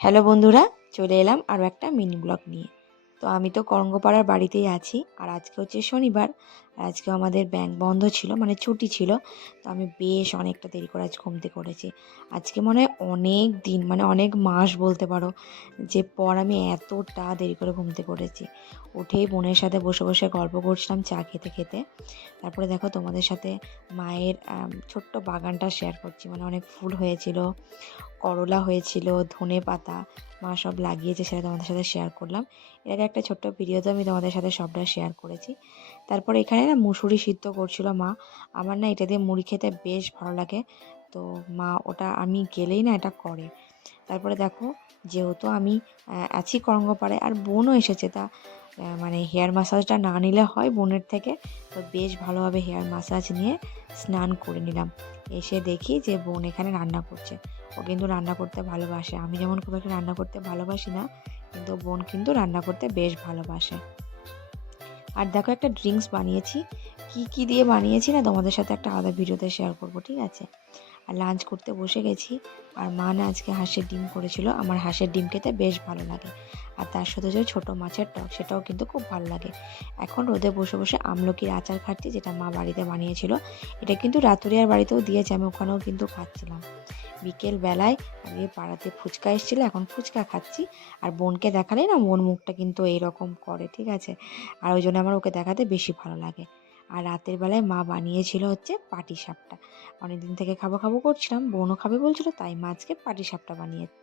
Hello বন্ধুরা, চলে এলাম আরও একটা মিনি ব্লগ নিয়ে। তো আমি তো করঙ্গপাড়ার বাড়িতেই আছি, আর আজকে হচ্ছে শনিবার। আর আজকেও আমাদের ব্যাংক বন্ধ ছিল, মানে ছুটি ছিল। তো আমি বেশ অনেকটা দেরি করে আজ ঘুম থেকে করেছি। আজকে মনে হয় অনেক দিন, মানে অনেক মাস বলতে পারো, যে পর আমি এতটা দেরি করে ঘুম থেকে করেছি। উঠেই বোনের সাথে বসে বসে গল্প করছিলাম চা খেতে খেতে। তারপরে দেখো তোমাদের সাথে মায়ের ছোট্ট বাগানটা শেয়ার করছি। মানে অনেক ফুল হয়েছিল, করলা হয়েছিল, ধনে পাতা মা সব লাগিয়েছে, সেটা তোমাদের সাথে শেয়ার করলাম। এর আগে একটা ছোট্ট ভিডিওতে আমি তোমাদের সাথে সবটা শেয়ার করেছি। তারপর এখানে না মুসুরি সিদ্ধ করছিল মা। আমার না এটা দিয়ে মুড়ি খেতে বেশ ভালো লাগে, তো মা ওটা আমি গেলেই না এটা করে। তারপরে দেখো, যেহেতু আমি আছি করঙ্গপাড়ায় আর বোনও এসেছে, তা মানে হেয়ার মাসাজটা না নিলে হয় বোনের থেকে। তো বেশ ভালোভাবে হেয়ার মাসাজ নিয়ে স্নান করে নিলাম। এসে দেখি যে বোন এখানে রান্না করছে। ও কিন্তু রান্না করতে ভালোবাসে, আমি যেমন খুব একটা রান্না করতে ভালোবাসি না, কিন্তু বোন কিন্তু রান্না করতে বেশ ভালোবাসে। আর দেখো, একটা ড্রিঙ্কস বানিয়েছি। কি কি দিয়ে বানিয়েছি না তোমাদের সাথে একটা আলাদা ভিডিওতে শেয়ার করব, ঠিক আছে। আর লাঞ্চ করতে বসে গেছি। আর মা না আজকে হাঁসের ডিম করেছিল, আমার হাঁসের ডিম খেতে বেশ ভালো লাগে। আর তার সাথে যে ছোটো মাছের টক, সেটাও কিন্তু খুব ভালো লাগে। এখন রোদে বসে বসে আমলকির আচার খাচ্ছি, যেটা মা বাড়িতে বানিয়েছিল। এটা কিন্তু রাতুরিয়ার বাড়িতেও দিয়েছে, আমি ওখানেও কিন্তু খাচ্ছিলাম। বিকেল বেলায় আমি পাড়াতে ফুচকা এসেছিলো, এখন ফুচকা খাচ্ছি। আর বোনকে দেখালে না বোন মুখটা কিন্তু এইরকম করে, ঠিক আছে। আর ওই জন্য আমার ওকে দেখাতে বেশি ভালো লাগে। আর রাতের বেলায় মা বানিয়েছিল হচ্ছে পাটিসাপটা। অনেকদিন থেকে খাবো খাবো করছিলাম, বোনও খাবে বলছিল, তাই মা আজকে পাটিসাপটা বানিয়েছে।